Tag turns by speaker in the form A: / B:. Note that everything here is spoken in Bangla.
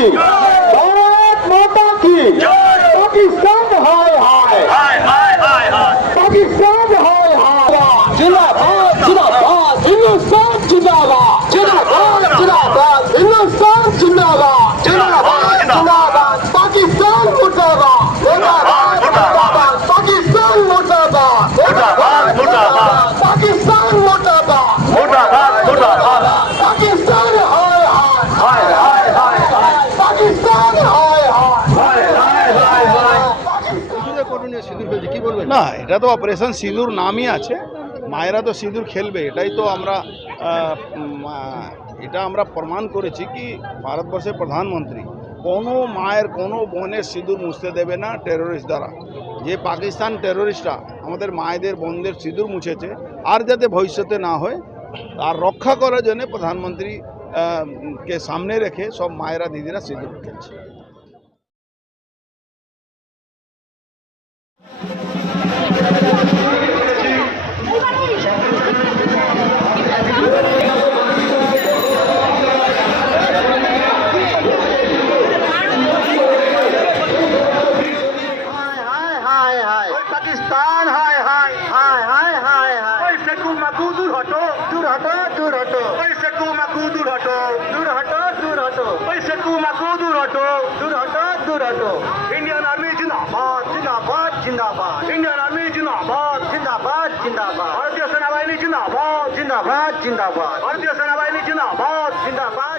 A: Yeah! जिंदाबाद जिंदाबाद जिंदाबाद हिंदुस्तान जिंदाबाद जिंदाबाद जिंदाबाद पाकिस्तान मुर्दाबाद मुर्दाबाद मुर्दाबाद पाकिस्तान मुर्दाबाद
B: मुर्दाबाद, मुर्दाबाद।
A: पाकिस्तान मुर्दाबाद
B: मुर्दाबाद मुर्दाबाद
A: पाकिस्तान हाय हाय
B: हाय हाय हाय हाय
A: पाकिस्तान हाय हाय
B: हाय हाय हाय
C: সিঁদুরে করণীয় সিঁদুর ফেলছে কি বলবেন
D: না এটা তো অপারেশন সিঁদুর নামই আছে মায়েরা তো সিঁদুর খেলবে এটাই তো আমরা আহ, উম, আহ, এটা আমরা প্রমাণ করেছি কি ভারতবর্ষের প্রধানমন্ত্রী কোনো মায়ের, কোনো বোনের সিঁদুর মুছতে দেবে না টেরোরিস্ট দ্বারা। যে পাকিস্তান টেরোরিস্টরা আমাদের মায়েদের, বোনদের সিঁদুর মুছেছে, আর যাতে ভবিষ্যতে না হয় আর রক্ষা করার জন্য প্রধানমন্ত্রী কে সামনে রেখে সব মায়েরা, দিদিরা সিঁদুর খেলছে
A: हाय हटो दूर हटो
B: पैसे तू मकू दूर हटो
A: दूर हटो दूर हटो
B: पैसे तू मकू दूर हटो
A: दूर हटो दूर हटो
B: इंडियन आर्मी जिंदाबाद
A: जिंदाबाद जिंदाबाद
B: इंडियन आर्मी जिंदाबाद
A: जिंदाबाद जिंदाबाद
B: भारतीय सेनावाहिनी जिंदाबाद
A: जिंदाबाद जिंदाबाद
B: भारतीय सेनावाहिनी जिंदाबाद जिंदाबाद